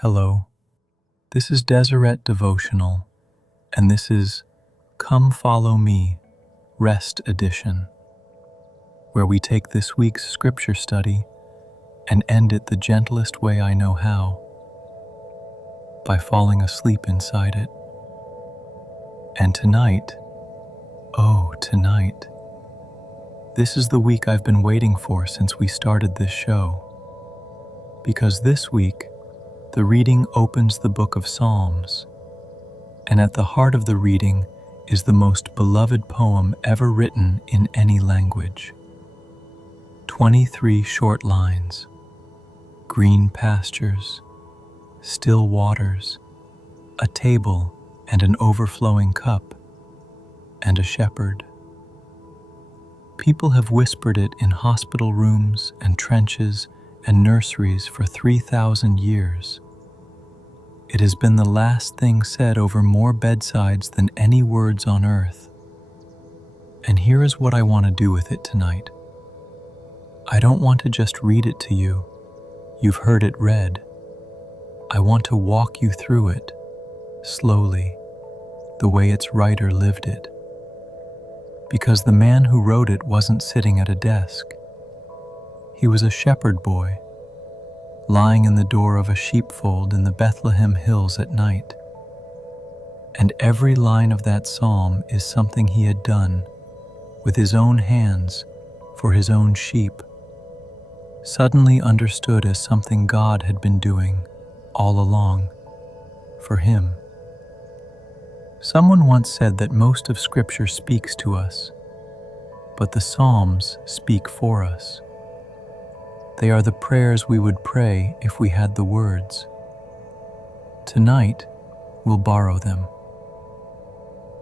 Hello, this is Deseret Devotional, and this is Come Follow Me, Rest Edition, where we take this week's scripture study and end it the gentlest way I know how, by falling asleep inside it. And tonight, tonight, this is the week I've been waiting for since we started this show, because this week, the reading opens the book of Psalms, and at the heart of the reading is the most beloved poem ever written in any language. 23 short lines: green pastures, still waters, a table and an overflowing cup, and a shepherd. People have whispered it in hospital rooms and trenches and nurseries for 3,000 years. It has been the last thing said over more bedsides than any words on earth. And here is what I want to do with it tonight. I don't want to just read it to you. You've heard it read. I want to walk you through it, slowly, the way its writer lived it. Because the man who wrote it wasn't sitting at a desk. He was a shepherd boy, lying in the door of a sheepfold in the Bethlehem hills at night. And every line of that psalm is something he had done with his own hands for his own sheep, suddenly understood as something God had been doing all along for him. Someone once said that most of Scripture speaks to us, but the Psalms speak for us. They are the prayers we would pray if we had the words. Tonight, we'll borrow them.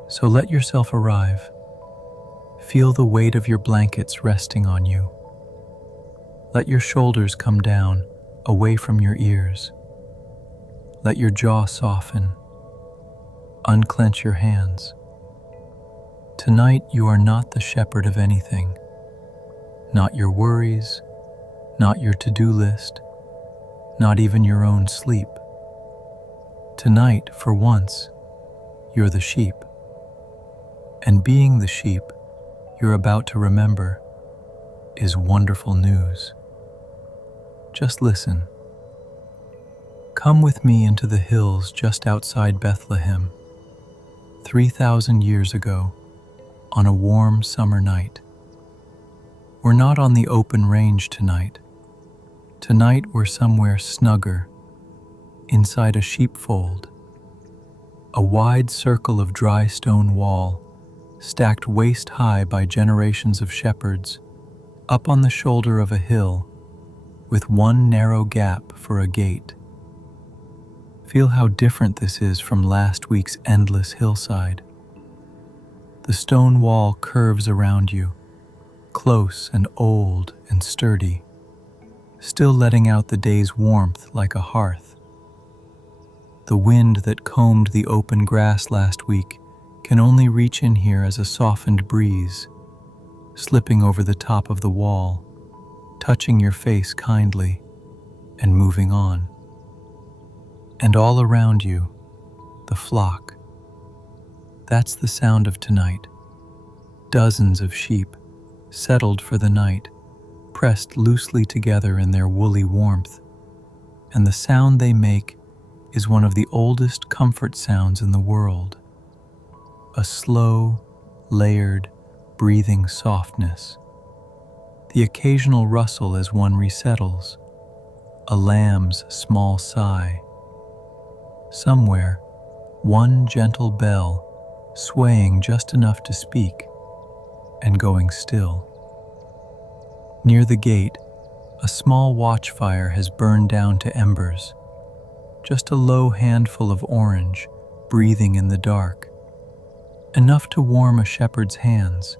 So let yourself arrive. Feel the weight of your blankets resting on you. Let your shoulders come down, away from your ears. Let your jaw soften. Unclench your hands. Tonight, you are not the shepherd of anything. Not your worries, not your to-do list, not even your own sleep. Tonight, for once, you're the sheep. And being the sheep you're about to remember is wonderful news. Just listen. Come with me into the hills just outside Bethlehem, 3,000 years ago, on a warm summer night. We're not on the open range tonight. Tonight we're somewhere snugger, inside a sheepfold, a wide circle of dry stone wall, stacked waist-high by generations of shepherds, up on the shoulder of a hill, with one narrow gap for a gate. Feel how different this is from last week's endless hillside. The stone wall curves around you, close and old and sturdy, still letting out the day's warmth like a hearth. The wind that combed the open grass last week can only reach in here as a softened breeze, slipping over the top of the wall, touching your face kindly, and moving on. And all around you, the flock. That's the sound of tonight. Dozens of sheep, settled for the night, pressed loosely together in their woolly warmth, and the sound they make is one of the oldest comfort sounds in the world. A slow, layered, breathing softness. The occasional rustle as one resettles, a lamb's small sigh. Somewhere, one gentle bell, swaying just enough to speak, and going still. Near the gate, a small watchfire has burned down to embers, just a low handful of orange breathing in the dark, enough to warm a shepherd's hands,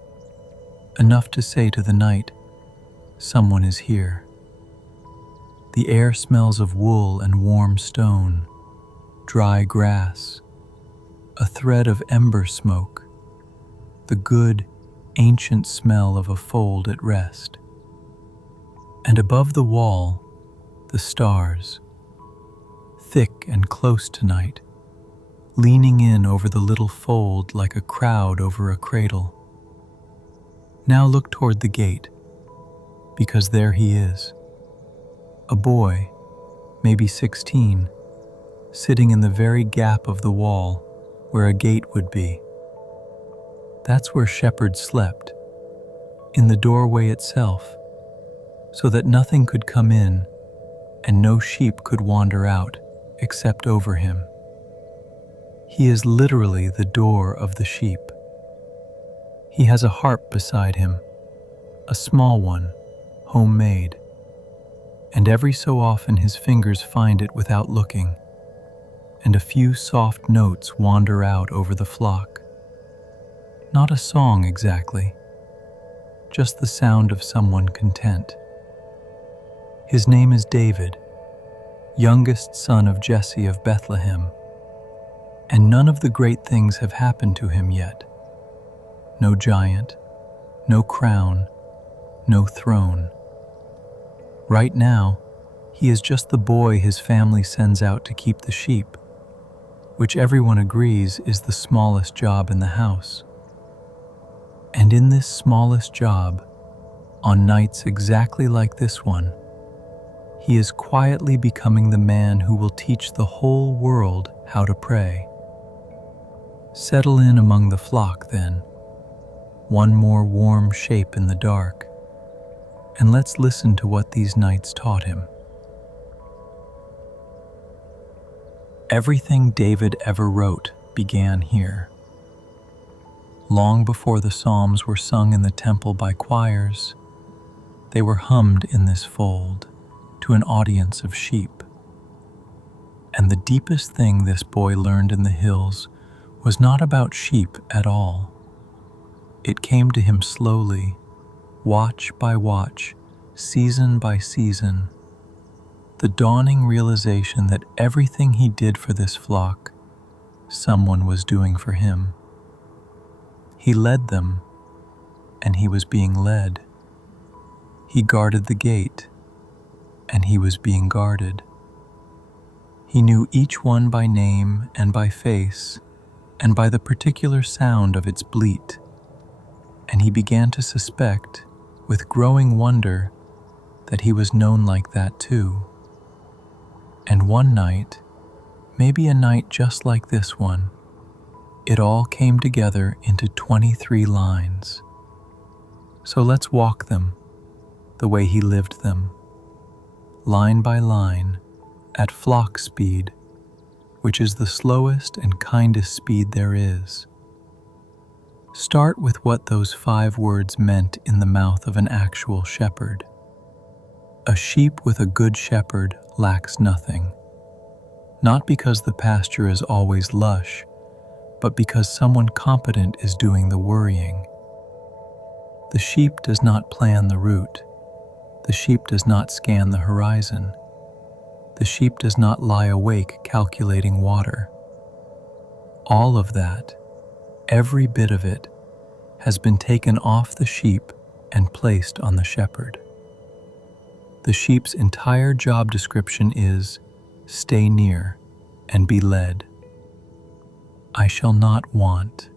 enough to say to the night, someone is here. The air smells of wool and warm stone, dry grass, a thread of ember smoke, the good, ancient smell of a fold at rest. And above the wall, the stars, thick and close tonight, leaning in over the little fold like a crowd over a cradle. Now look toward the gate, because there he is. A boy, maybe 16, sitting in the very gap of the wall where a gate would be. That's where shepherds slept, in the doorway itself, so that nothing could come in and no sheep could wander out except over him. He is literally the door of the sheep. He has a harp beside him, a small one, homemade, and every so often his fingers find it without looking, and a few soft notes wander out over the flock. Not a song exactly, just the sound of someone content. His name is David, youngest son of Jesse of Bethlehem, and none of the great things have happened to him yet. No giant, no crown, no throne. Right now, he is just the boy his family sends out to keep the sheep, which everyone agrees is the smallest job in the house. And in this smallest job, on nights exactly like this one, he is quietly becoming the man who will teach the whole world how to pray. Settle in among the flock, then, one more warm shape in the dark, and let's listen to what these nights taught him. Everything David ever wrote began here. Long before the Psalms were sung in the temple by choirs, they were hummed in this fold to an audience of sheep. And the deepest thing this boy learned in the hills was not about sheep at all. It came to him slowly, watch by watch, season by season, the dawning realization that everything he did for this flock, someone was doing for him. He led them, and he was being led. He guarded the gate, and he was being guarded. He knew each one by name and by face, and by the particular sound of its bleat, and he began to suspect, with growing wonder, that he was known like that too. And one night, maybe a night just like this one, it all came together into 23 lines. So let's walk them the way he lived them, line by line, at flock speed, which is the slowest and kindest speed there is. Start with what those 5 words meant in the mouth of an actual shepherd. A sheep with a good shepherd lacks nothing, not because the pasture is always lush, but because someone competent is doing the worrying. The sheep does not plan the route. The sheep does not scan the horizon. The sheep does not lie awake calculating water. All of that, every bit of it, has been taken off the sheep and placed on the shepherd. The sheep's entire job description is, stay near and be led. I shall not want.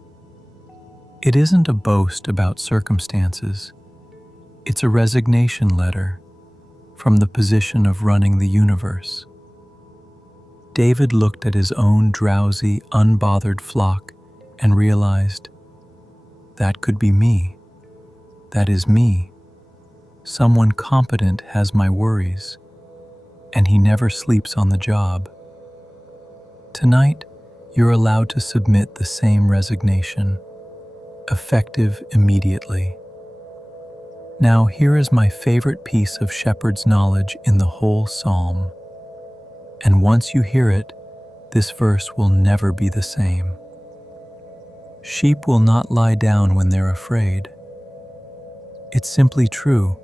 It isn't a boast about circumstances. It's a resignation letter from the position of running the universe. David looked at his own drowsy, unbothered flock and realized, that could be me. That is me. Someone competent has my worries, and he never sleeps on the job. Tonight, you're allowed to submit the same resignation, effective immediately. Now, here is my favorite piece of shepherd's knowledge in the whole psalm. And once you hear it, this verse will never be the same. Sheep will not lie down when they're afraid. It's simply true.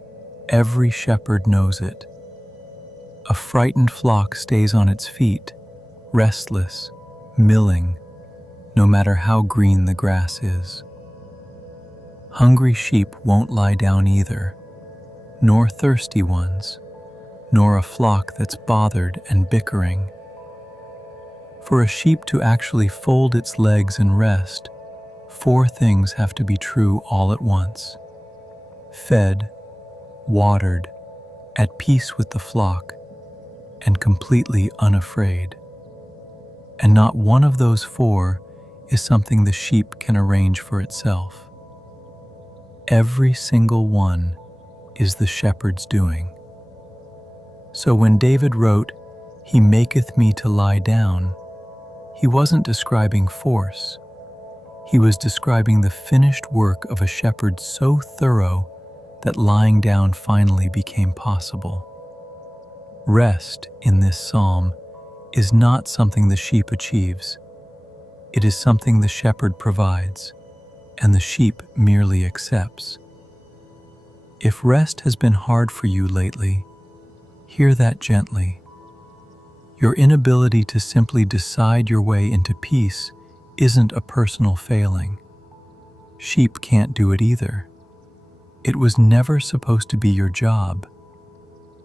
Every shepherd knows it. A frightened flock stays on its feet, restless, milling, no matter how green the grass is. Hungry sheep won't lie down either, nor thirsty ones, nor a flock that's bothered and bickering. For a sheep to actually fold its legs and rest, four things have to be true all at once: fed, watered, at peace with the flock, and completely unafraid. And not one of those four is something the sheep can arrange for itself. Every single one is the shepherd's doing. So when David wrote, "He maketh me to lie down," he wasn't describing force. He was describing the finished work of a shepherd so thorough that lying down finally became possible. Rest in this psalm is not something the sheep achieves. It is something the shepherd provides, and the sheep merely accepts. If rest has been hard for you lately, hear that gently. Your inability to simply decide your way into peace isn't a personal failing. Sheep can't do it either. It was never supposed to be your job.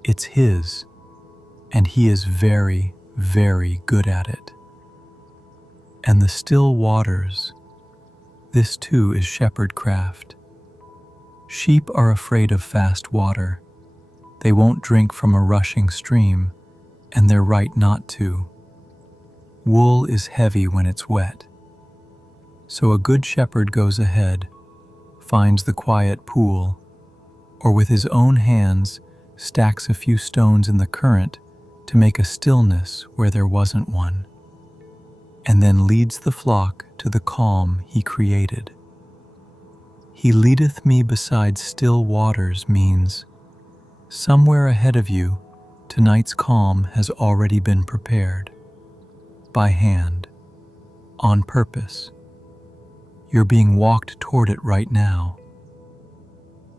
It's his, and he is very, very good at it. And the still waters, this too is shepherd craft. Sheep are afraid of fast water. They won't drink from a rushing stream, and they're right not to. Wool is heavy when it's wet. So a good shepherd goes ahead, finds the quiet pool, or with his own hands stacks a few stones in the current to make a stillness where there wasn't one, and then leads the flock to the calm he created. He leadeth me beside still waters means somewhere ahead of you, tonight's calm has already been prepared. By hand, on purpose. You're being walked toward it right now.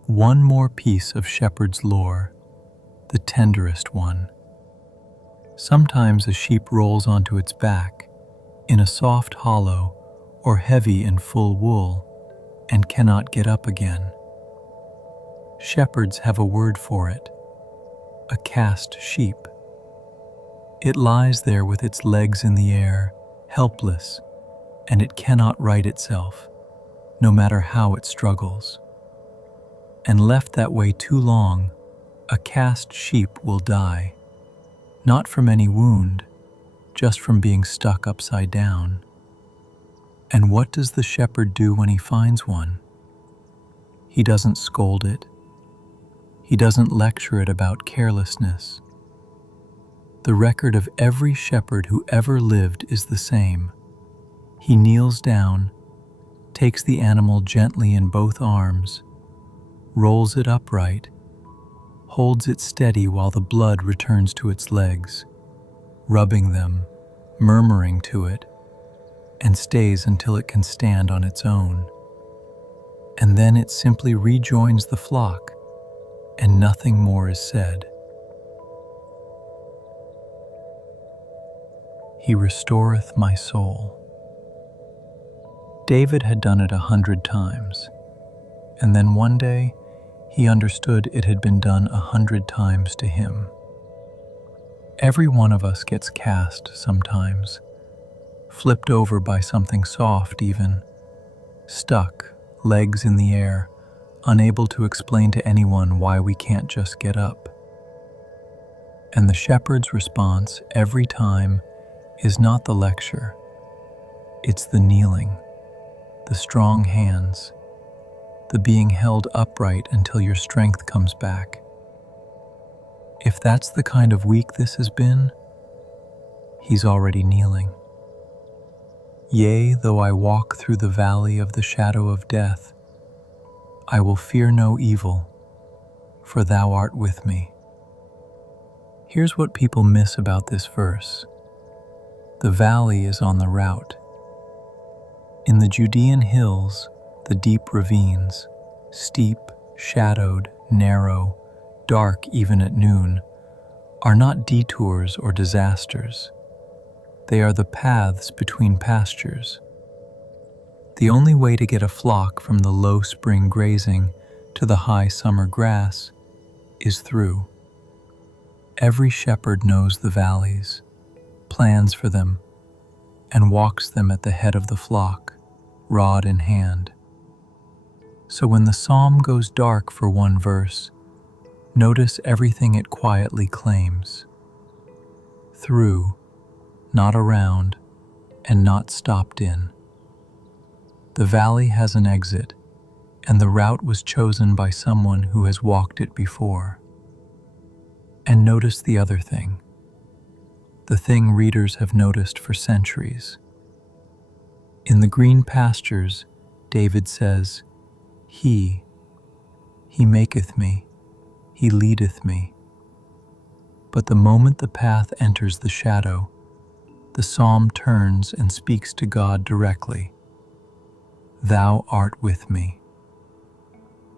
One more piece of shepherd's lore, the tenderest one. Sometimes a sheep rolls onto its back, in a soft hollow or heavy in full wool, and cannot get up again. Shepherds have a word for it, a cast sheep. It lies there with its legs in the air, helpless, and it cannot right itself, no matter how it struggles. And left that way too long, a cast sheep will die, not from any wound, just from being stuck upside down. And what does the shepherd do when he finds one? He doesn't scold it. He doesn't lecture it about carelessness. The record of every shepherd who ever lived is the same. He kneels down, takes the animal gently in both arms, rolls it upright, holds it steady while the blood returns to its legs, rubbing them, murmuring to it, and stays until it can stand on its own. And then it simply rejoins the flock, and nothing more is said. He restoreth my soul. David had done it 100 times, and then one day he understood it had been done 100 times to him. Every one of us gets cast sometimes, flipped over by something soft even, stuck, legs in the air, unable to explain to anyone why we can't just get up. And the shepherd's response every time is not the lecture, it's the kneeling, the strong hands, the being held upright until your strength comes back. If that's the kind of week this has been, he's already kneeling. Yea, though I walk through the valley of the shadow of death, I will fear no evil, for thou art with me. Here's what people miss about this verse. The valley is on the route. In the Judean hills, the deep ravines, steep, shadowed, narrow, dark even at noon, are not detours or disasters. They are the paths between pastures. The only way to get a flock from the low spring grazing to the high summer grass is through. Every shepherd knows the valleys, plans for them, and walks them at the head of the flock, rod in hand. So when the psalm goes dark for one verse, notice everything it quietly claims. Through, not around, and not stopped in. The valley has an exit, and the route was chosen by someone who has walked it before. And notice the other thing, the thing readers have noticed for centuries. In the green pastures, David says, He maketh me, He leadeth me. But the moment the path enters the shadow, the psalm turns and speaks to God directly. Thou art with me.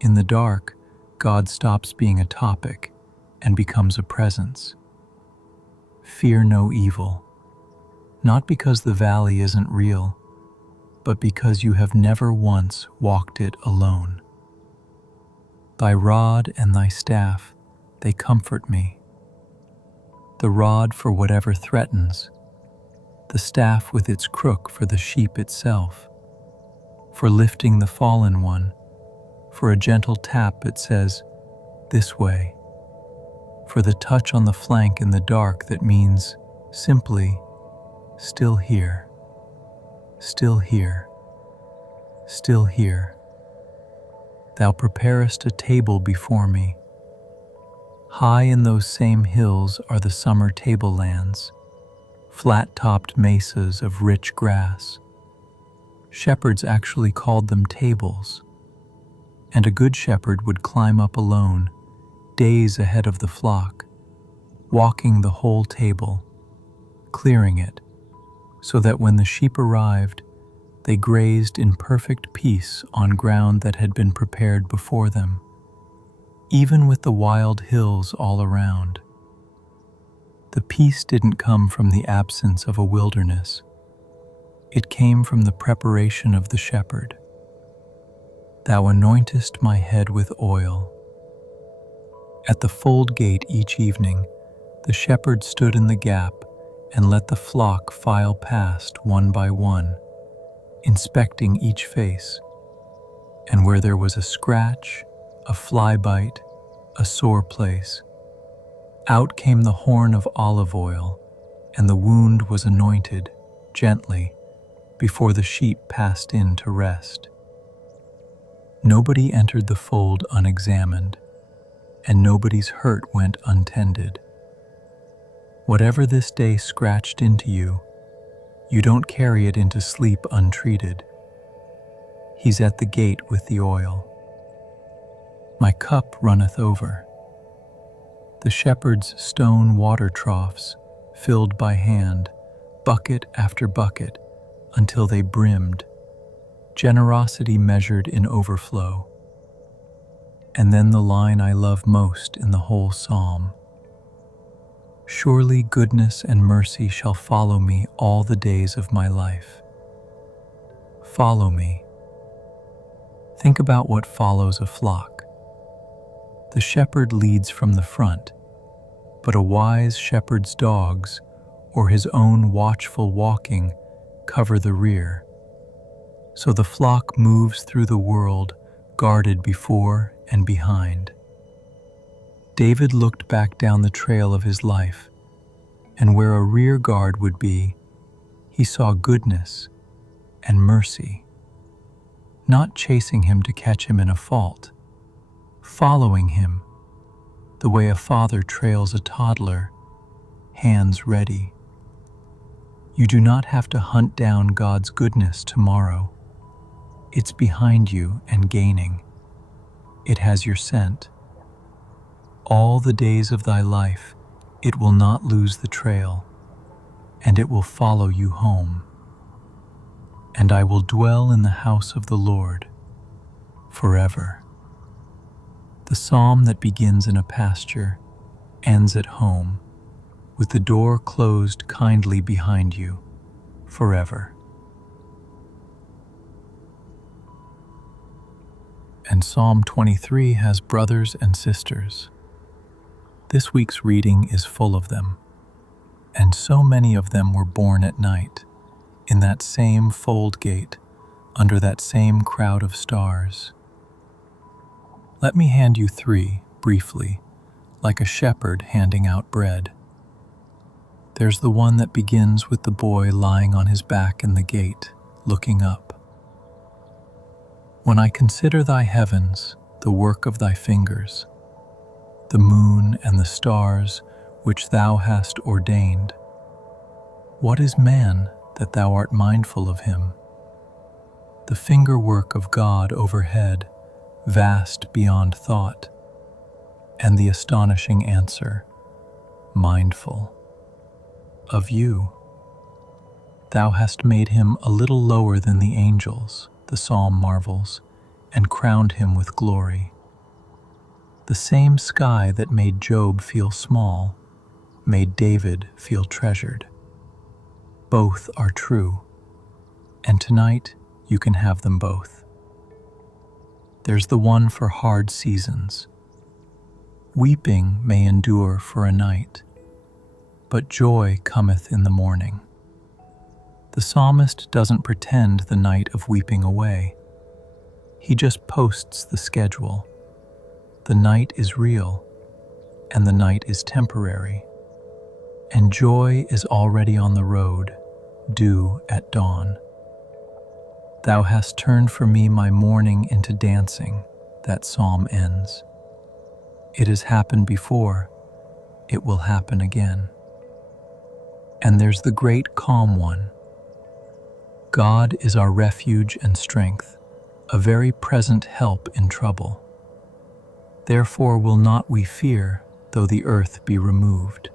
In the dark, God stops being a topic and becomes a presence. Fear no evil, not because the valley isn't real, but because you have never once walked it alone. Thy rod and thy staff, they comfort me. The rod for whatever threatens, the staff with its crook for the sheep itself, for lifting the fallen one, for a gentle tap that says, this way, for the touch on the flank in the dark that means simply, still here, still here, still here. Thou preparest a table before me. High in those same hills are the summer tablelands, flat-topped mesas of rich grass. Shepherds actually called them tables, and a good shepherd would climb up alone, days ahead of the flock, walking the whole table, clearing it, so that when the sheep arrived, they grazed in perfect peace on ground that had been prepared before them, even with the wild hills all around. The peace didn't come from the absence of a wilderness. It came from the preparation of the shepherd. Thou anointest my head with oil. At the fold gate each evening, the shepherd stood in the gap and let the flock file past one by one, inspecting each face, and where there was a scratch, a fly bite, a sore place, out came the horn of olive oil, and the wound was anointed gently before the sheep passed in to rest. Nobody entered the fold unexamined, and nobody's hurt went untended. Whatever this day scratched into you, you don't carry it into sleep untreated. He's at the gate with the oil. My cup runneth over. The shepherd's stone water troughs, filled by hand, bucket after bucket, until they brimmed, generosity measured in overflow. And then the line I love most in the whole psalm. Surely goodness and mercy shall follow me all the days of my life. Follow me. Think about what follows a flock. The shepherd leads from the front, but a wise shepherd's dogs, or his own watchful walking, cover the rear. So the flock moves through the world, guarded before and behind. David looked back down the trail of his life, and where a rear guard would be, he saw goodness and mercy, not chasing him to catch him in a fault, following him the way a father trails a toddler, hands ready. You do not have to hunt down God's goodness tomorrow. It's behind you and gaining. It has your scent. All the days of thy life, it will not lose the trail, and it will follow you home. And I will dwell in the house of the Lord forever. The psalm that begins in a pasture ends at home, with the door closed kindly behind you forever. And Psalm 23 has brothers and sisters. This week's reading is full of them, and so many of them were born at night, in that same fold gate, under that same crowd of stars. Let me hand you three, briefly, like a shepherd handing out bread. There's the one that begins with the boy lying on his back in the gate, looking up. When I consider thy heavens, the work of thy fingers, the moon and the stars which thou hast ordained, what is man that thou art mindful of him? The finger work of God overhead, vast beyond thought, and the astonishing answer, mindful of you. Thou hast made him a little lower than the angels, the psalm marvels, and crowned him with glory. The same sky that made Job feel small, made David feel treasured. Both are true, and tonight you can have them both. There's the one for hard seasons. Weeping may endure for a night, but joy cometh in the morning. The psalmist doesn't pretend the night of weeping away. He just posts the schedule. The night is real, and the night is temporary, and joy is already on the road, due at dawn. Thou hast turned for me my mourning into dancing, that psalm ends. It has happened before, it will happen again. And there's the great calm one. God is our refuge and strength, a very present help in trouble. Therefore will not we fear, though the earth be removed.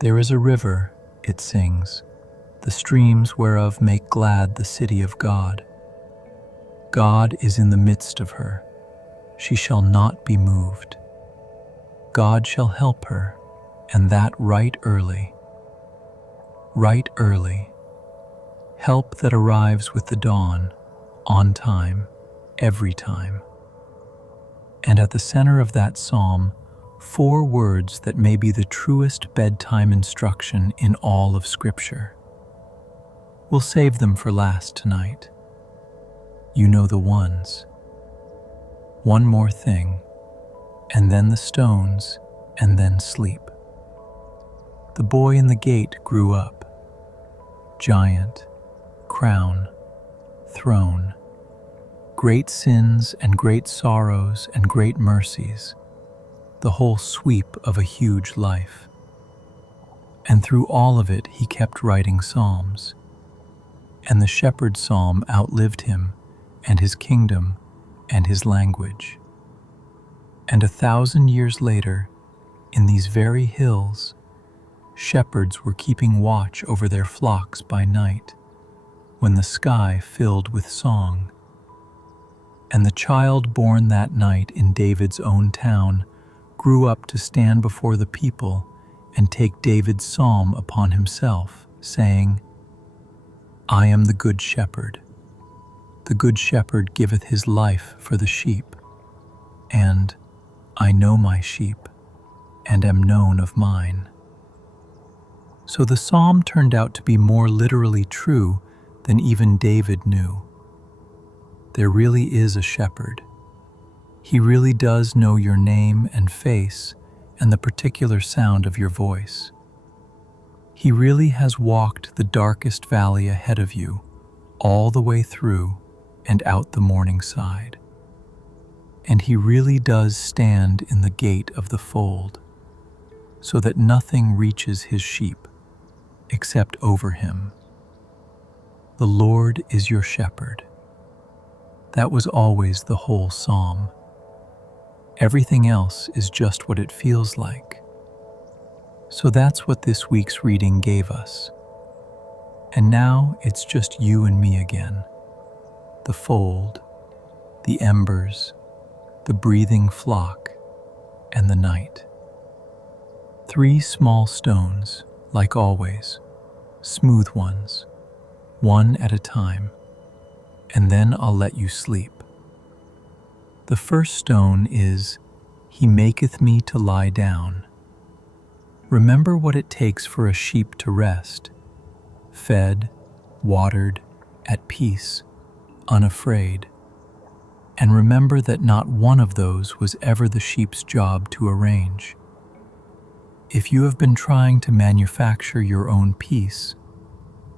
There is a river, it sings, the streams whereof make glad the city of God. God is in the midst of her, she shall not be moved. God shall help her, and that right early. Right early. Help that arrives with the dawn, on time, every time. And at the center of that psalm, 4 words that may be the truest bedtime instruction in all of Scripture. We'll save them for last tonight. You know the ones. One more thing, and then the stones, and then sleep. The boy in the gate grew up. Giant, crown, throne, great sins and great sorrows and great mercies, the whole sweep of a huge life. And through all of it he kept writing psalms. And the shepherd psalm outlived him, and his kingdom, and his language. And 1,000 years later, in these very hills, shepherds were keeping watch over their flocks by night, when the sky filled with song. And the child born that night in David's own town grew up to stand before the people and take David's psalm upon himself, saying, I am the good shepherd. The good shepherd giveth his life for the sheep. And I know my sheep, and am known of mine. So the psalm turned out to be more literally true than even David knew. There really is a shepherd. He really does know your name and face and the particular sound of your voice. He really has walked the darkest valley ahead of you, all the way through and out the morning side. And he really does stand in the gate of the fold, so that nothing reaches his sheep except over him. The Lord is your shepherd. That was always the whole psalm. Everything else is just what it feels like. So that's what this week's reading gave us. And now it's just you and me again. The fold, the embers, the breathing flock, and the night. 3 small stones, like always, smooth ones, one at a time, and then I'll let you sleep. The first stone is, He maketh me to lie down. Remember what it takes for a sheep to rest, fed, watered, at peace, unafraid. And remember that not one of those was ever the sheep's job to arrange. If you have been trying to manufacture your own peace,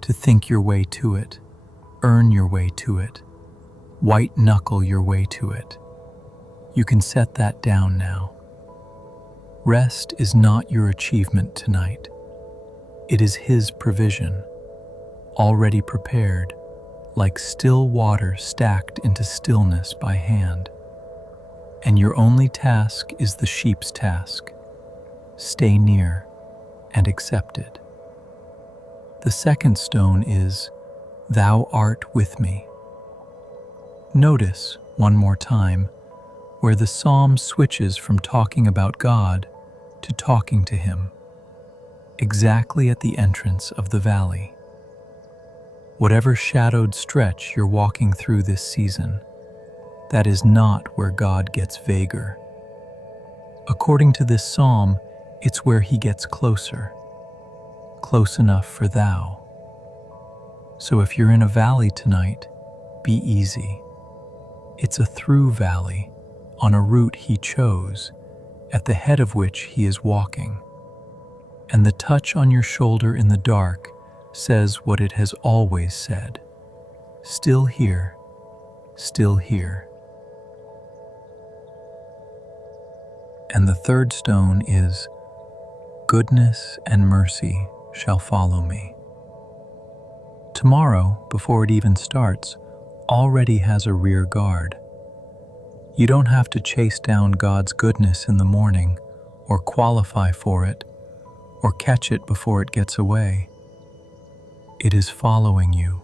to think your way to it, earn your way to it, white-knuckle your way to it, you can set that down now. Rest is not your achievement tonight. It is His provision, already prepared, like still water stacked into stillness by hand. And your only task is the sheep's task. Stay near and accept it. The second stone is, Thou art with me. Notice, one more time, where the psalm switches from talking about God to talking to Him, exactly at the entrance of the valley. Whatever shadowed stretch you're walking through this season, that is not where God gets vaguer. According to this psalm, it's where He gets closer, close enough for thou. So if you're in a valley tonight, be easy. It's a through valley on a route He chose, at the head of which He is walking. And the touch on your shoulder in the dark says what it has always said. Still here, still here. And the third stone is, Goodness and mercy shall follow me. Tomorrow, before it even starts, already has a rear guard. You don't have to chase down God's goodness in the morning, or qualify for it, or catch it before it gets away. It is following you,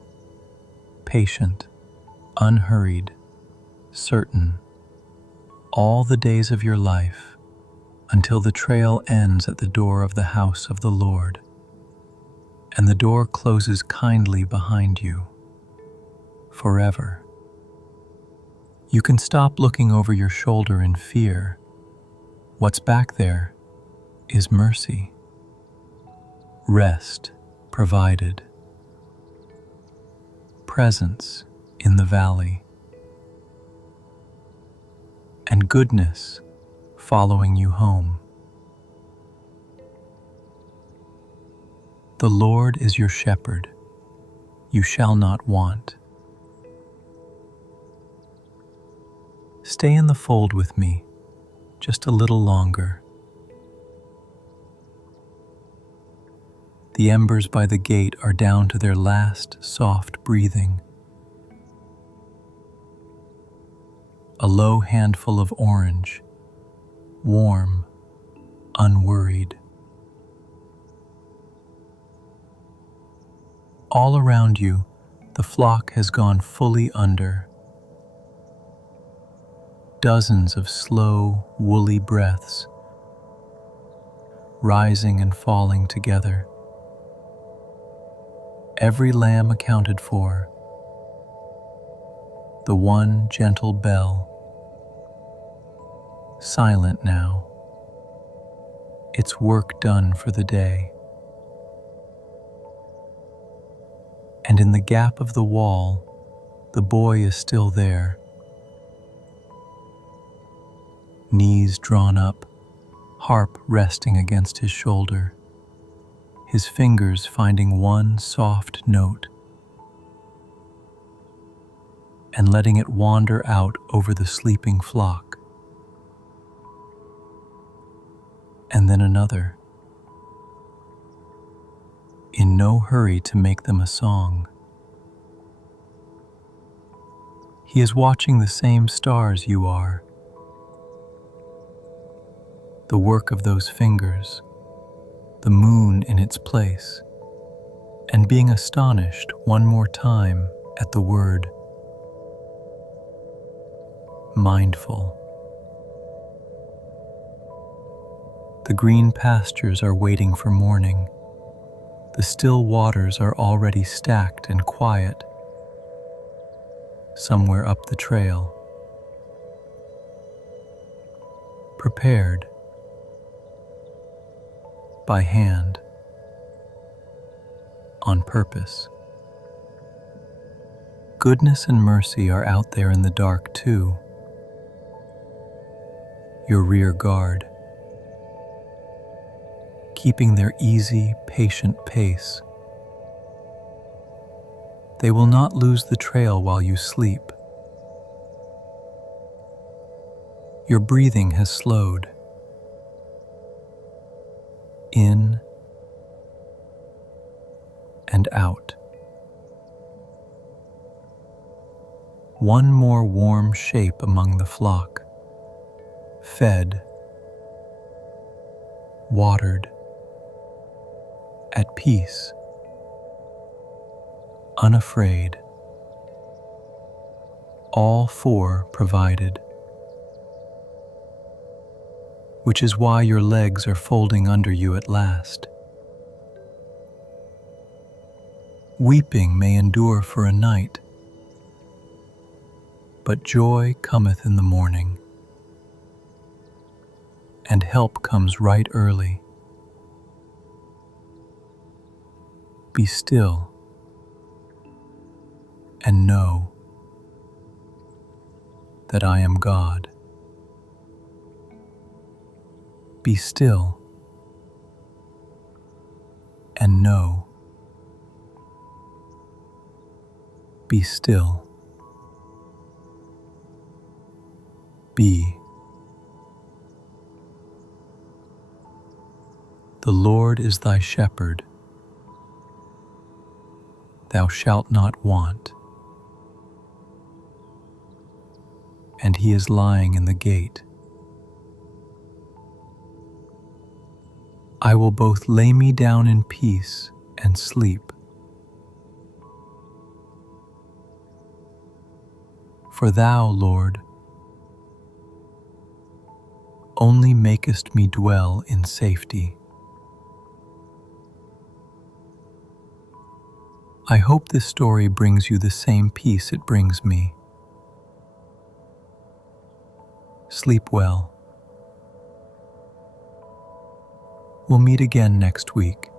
patient, unhurried, certain, all the days of your life, until the trail ends at the door of the house of the Lord, and the door closes kindly behind you, forever. You can stop looking over your shoulder in fear. What's back there is mercy. Rest provided. Presence in the valley. And goodness following you home. The Lord is your shepherd. You shall not want. Stay in the fold with me just a little longer. The embers by the gate are down to their last soft breathing. A low handful of orange, warm, unworried. All around you, the flock has gone fully under. Dozens of slow, woolly breaths, rising and falling together. Every lamb accounted for. The one gentle bell, silent now, its work done for the day. And in the gap of the wall, the boy is still there, knees drawn up, harp resting against his shoulder, his fingers finding one soft note and letting it wander out over the sleeping flock. And then another, in no hurry to make them a song. He is watching the same stars you are, the work of those fingers, the moon in its place, and being astonished one more time at the word mindful. The green pastures are waiting for morning. The still waters are already stacked and quiet, somewhere up the trail. Prepared by hand, on purpose. Goodness and mercy are out there in the dark too, your rear guard, keeping their easy, patient pace. They will not lose the trail while you sleep. Your breathing has slowed. In and out. One more warm shape among the flock, fed, watered, at peace, unafraid, all four provided, which is why your legs are folding under you at last. Weeping may endure for a night, but joy cometh in the morning, and help comes right early. Be still and know that I am God. Be still and know. Be still. Be. The Lord is thy shepherd. Thou shalt not want. And he is lying in the gate. I will both lay me down in peace and sleep. For thou, Lord, only makest me dwell in safety. I hope this story brings you the same peace it brings me. Sleep well. We'll meet again next week.